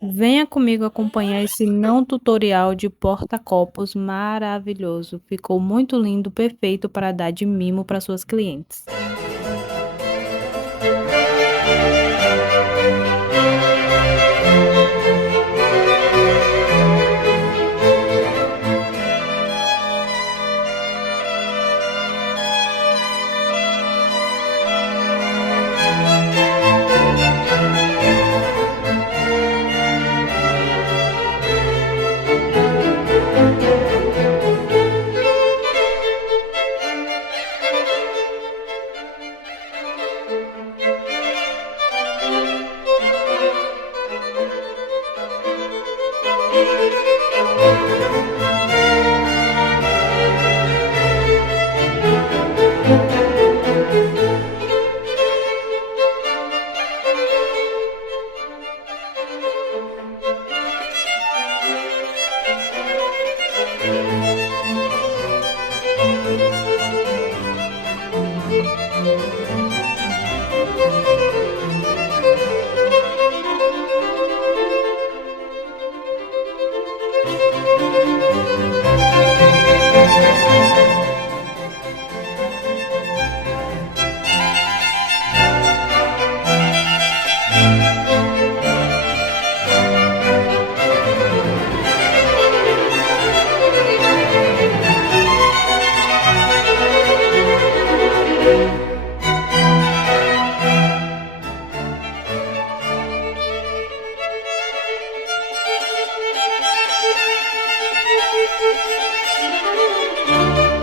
Venha comigo acompanhar esse não tutorial de porta-copos maravilhoso. Ficou muito lindo, perfeito para dar de mimo para suas clientes.